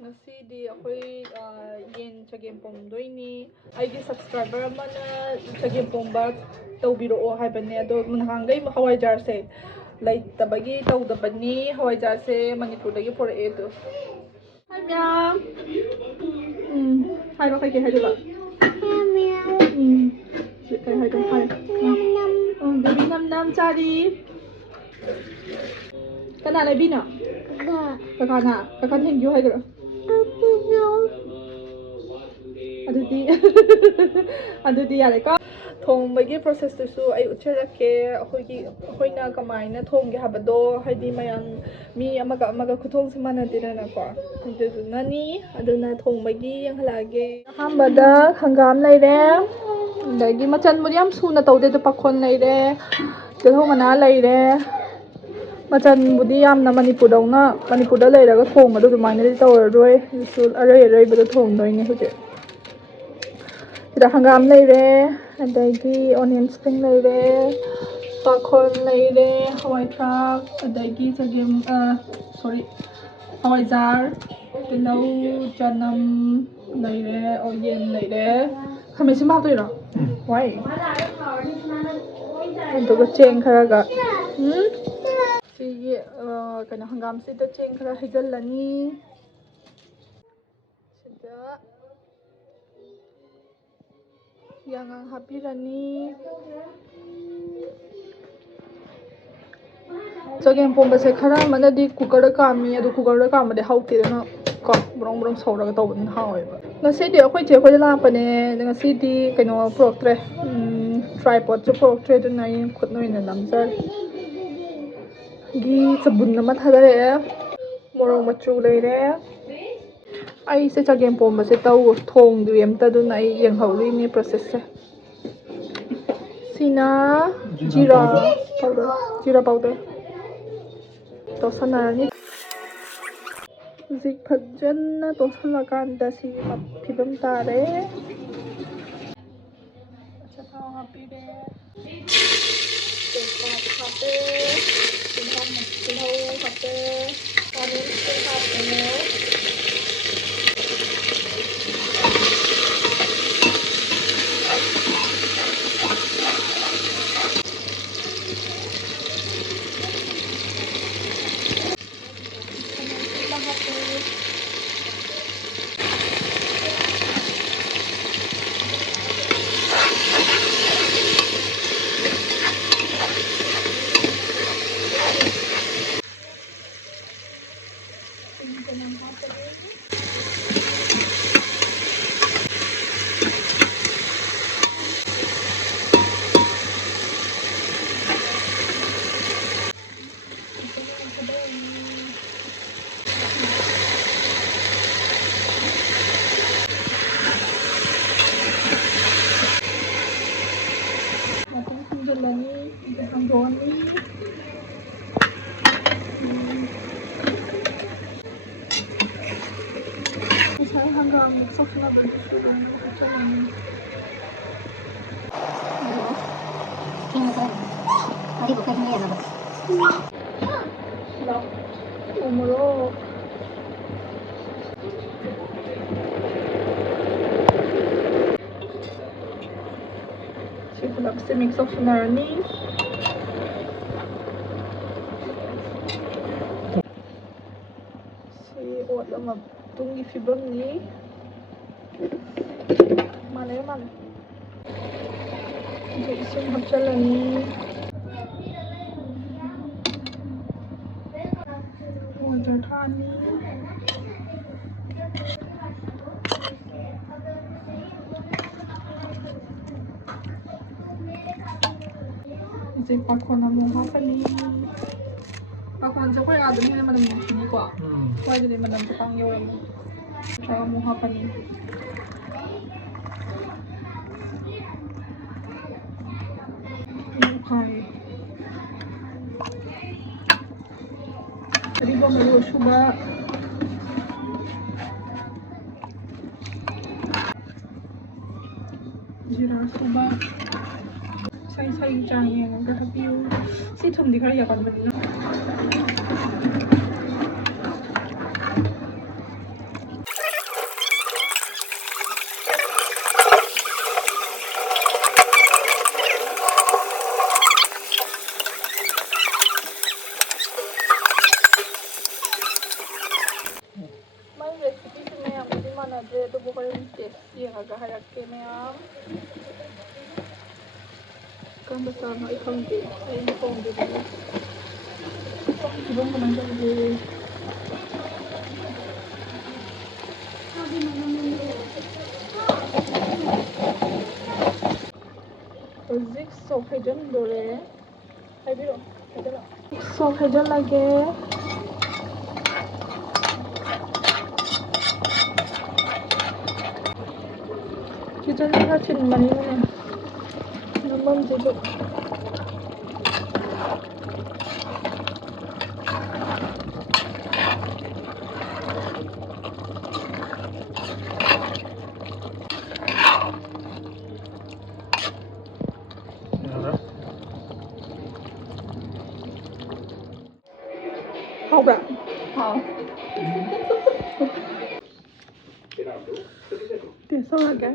ꯉꯁꯤꯗꯤ ꯑꯩꯈꯣꯏ ꯌꯦꯟ ꯆꯒꯦꯝ ꯄꯣꯝꯗꯣꯏꯅꯤ ꯑꯩꯒꯤ ꯁꯕꯁꯀ꯭ꯔꯥꯏꯕꯔ ꯑꯃꯅ ꯆꯒꯦꯝ ꯄꯣꯝꯕ ꯇꯧꯕꯤꯔꯛꯑꯣ ꯍꯥꯏꯕꯅꯦ ꯑꯗꯣ ꯅꯍꯥꯟꯒꯩ ꯍꯋꯥꯏꯖꯥꯔꯁꯦ ꯂꯩꯇꯕꯒꯤ ꯇꯧꯗꯕꯅꯤ ꯍꯋꯥꯏꯖꯥꯔꯁꯦ ꯃꯅꯤꯄꯨꯔꯗꯒꯤ ꯄꯨꯔꯛꯑꯦ ꯑꯗꯣ ꯍꯥꯏ ꯃꯌꯥꯝ ꯍꯥꯏꯔꯣ ꯀꯩꯀꯩ ꯍꯥꯏꯗꯣꯏꯕ ꯀꯩ ꯍꯥꯏꯗꯣꯏ ꯍꯥꯏ ꯕꯦꯕꯤ ꯅꯝ ꯅꯝ ꯆꯥꯔꯤ ꯀꯅꯥ ꯂꯩꯕꯤꯅꯣ ꯀꯀꯥꯅ ꯀꯀꯥ ꯊꯦꯡꯀ꯭ꯌꯨ ꯍꯥꯏꯈ꯭ꯔꯣ ꯑꯗꯨꯗꯤ ꯌꯥꯔꯦꯀꯣ ꯊꯣꯡꯕꯒꯤ ꯄ꯭ꯔꯣꯁꯦꯁꯇꯨꯁꯨ ꯑꯩ ꯎꯠꯆꯔꯛꯀꯦ ꯑꯩꯈꯣꯏꯅ ꯀꯃꯥꯏꯅ ꯊꯣꯡꯒꯦ ꯍꯥꯏꯕꯗꯣ ꯍꯥꯏꯗꯤ ꯃꯌꯥꯝ ꯃꯤ ꯑꯃꯒ ꯈꯨꯊꯣꯡꯁꯦ ꯃꯥꯟꯅꯗꯦꯗꯅꯀꯣ ꯑꯗꯨꯗꯨꯅꯅꯤ ꯑꯗꯨꯅ ꯊꯣꯡꯕꯒꯤ ꯌꯦꯡꯍꯜꯂꯛꯑꯒꯦ ꯑꯍꯥꯟꯕꯗ ꯍꯪꯒꯥꯝ ꯂꯩꯔꯦ ꯑꯗꯒꯤ ꯃꯆꯜꯕꯨꯗꯤ ꯌꯥꯝ ꯁꯨꯅ ꯇꯧꯗꯦ ꯑꯗꯣ ꯄꯥꯈꯣꯟ ꯂꯩꯔꯦ ꯇꯤꯜꯍꯧ ꯃꯅꯥ ꯂꯩꯔꯦ ꯃꯆꯜꯕꯨꯗꯤ ꯌꯥꯝꯅ ꯃꯅꯤꯄꯨꯔꯗ ꯂꯩꯔꯒ ꯊꯣꯡꯕꯗꯣ ꯑꯗꯨꯃꯥꯏꯅꯗꯤ ꯇꯧꯔꯔꯣꯏ ꯑꯗꯨꯁꯨ ꯑꯔꯩꯕꯗꯣ ꯊꯣꯡꯗꯣꯏꯅꯦ ꯍꯧꯖꯤꯛ ꯁꯤꯗ ꯍꯪꯒꯥꯝ ꯂꯩꯔꯦ ꯑꯗꯒꯤ ꯑꯣꯅꯤꯌꯟ ꯁ꯭ꯄ꯭ꯔꯤꯡ ꯂꯩꯔꯦ ꯄꯥꯈꯣꯟ ꯂꯩꯔꯦ ꯍꯋꯥꯏ ꯊꯔꯥꯛ ꯑꯗꯒꯤ ꯍꯋꯥꯏꯖꯥꯔ ꯇꯤꯜꯍꯧ ꯆꯅꯝ ꯂꯩꯔꯦ ꯌꯦꯟ ꯂꯩꯔꯦ ꯈꯥꯃꯦꯟꯁꯤꯟꯕ ꯍꯥꯞꯇꯣꯏꯔꯣ ꯋꯥꯏ ꯑꯗꯨꯒ ꯆꯦꯡ ꯈꯔꯒ ꯁꯤꯒꯤ ꯀꯩꯅꯣ ꯍꯪꯒꯥꯝꯁꯤꯗ ꯆꯦꯡ ꯈꯔ ꯍꯩꯖꯤꯜꯂꯅꯤ ꯁꯤꯗ ꯌꯥꯉꯥꯡ ꯍꯥꯞꯄꯤꯔꯅꯤ ꯆꯒꯦꯝ ꯄꯣꯝꯕꯁꯦ ꯈꯔ ꯑꯃꯅꯗꯤ ꯀꯨꯀꯔꯗ ꯀꯥꯝꯃꯤ ꯑꯗꯨ ꯀꯨꯀꯔꯗ ꯀꯥꯝꯕꯗꯤ ꯍꯥꯎꯇꯦꯗꯅ ꯀꯣ ꯕ꯭ꯔꯣꯡ ꯕ꯭ꯔꯣꯡ ꯁꯧꯔꯒ ꯇꯧꯕꯅꯤꯅ ꯍꯥꯎꯋꯦꯕ ꯉꯁꯤꯗꯤ ꯑꯩꯈꯣꯏ ꯆꯦ ꯑꯩꯈꯣꯏꯗ ꯂꯥꯛꯄꯅꯦ ꯉꯁꯤꯗꯤ ꯀꯩꯅꯣ ꯄꯨꯔꯛꯇ꯭ꯔꯦ ꯇ꯭ꯔꯥꯏꯄꯣꯠꯁꯨ ꯄꯨꯔꯛꯇ꯭ꯔꯦ ꯑꯗꯨꯅ ꯑꯩ ꯈꯨꯠꯅ ꯑꯣꯏꯅ ꯅꯝꯖꯔꯦ ꯒꯤ ꯆꯕꯨꯟ ꯑꯃ ꯊꯥꯗꯔꯛꯑꯦ ꯃꯣꯔꯣꯛ ꯃꯆꯨ ꯂꯩꯔꯦ ꯑꯩꯁꯦ ꯆꯒꯦꯝ ꯄꯣꯝꯕꯁꯦ ꯊꯣꯡꯗ꯭ꯔꯤ ꯑꯝꯇ ꯑꯗꯨꯅ ꯑꯩ ꯌꯦꯡꯍꯧꯔꯤꯅꯦ ꯄ꯭ꯔꯣꯁꯦꯁꯁꯦ ꯁꯤꯅ ꯖꯤꯔꯥ ꯄꯥꯎꯗꯔ ꯇꯣꯠꯁꯟꯅꯔꯅꯤ ꯍꯧꯖꯤꯛ ꯐꯖꯅ ꯇꯣꯠꯁꯜꯂꯀꯥꯟꯗ ꯁꯤꯒꯤ ꯐꯤꯕꯝ ꯇꯥꯔꯦ ꯆꯊꯥꯎ ꯍꯥꯞꯄꯤꯔꯦ ꯇꯦꯖꯄꯥꯠ ꯍꯥꯞꯄꯦ ꯇꯤꯜꯍꯧ ꯍꯥꯞꯄꯦ ꯑꯣꯅꯤꯌꯟ ꯍꯥꯞꯄꯦ 우물로 지금 랍스 믹스 없으나니 si oat ama tungi fibam ni mana ya mana jadi ising hapchalani water thani 이제 바콘 한번 하ፈል리 바콘 저거 아들 해는 만은 무슨이고 와이들이 만은 방 요래 저 한번 하ፈል리 파이 그리고 뭐 슈가 지라 슈가 사이 장에 뭔가 하비우 시툼디 가리 약간 뭐나 요거를 떼시하가 하얗게 매야 깜빡아 이 컨디 이 컨디 이런 거 만들지 zik 해준 노래 해비로 해들어 zik 해줄라게 기존에 사진 많이 오네 남먼지도好软好点送了该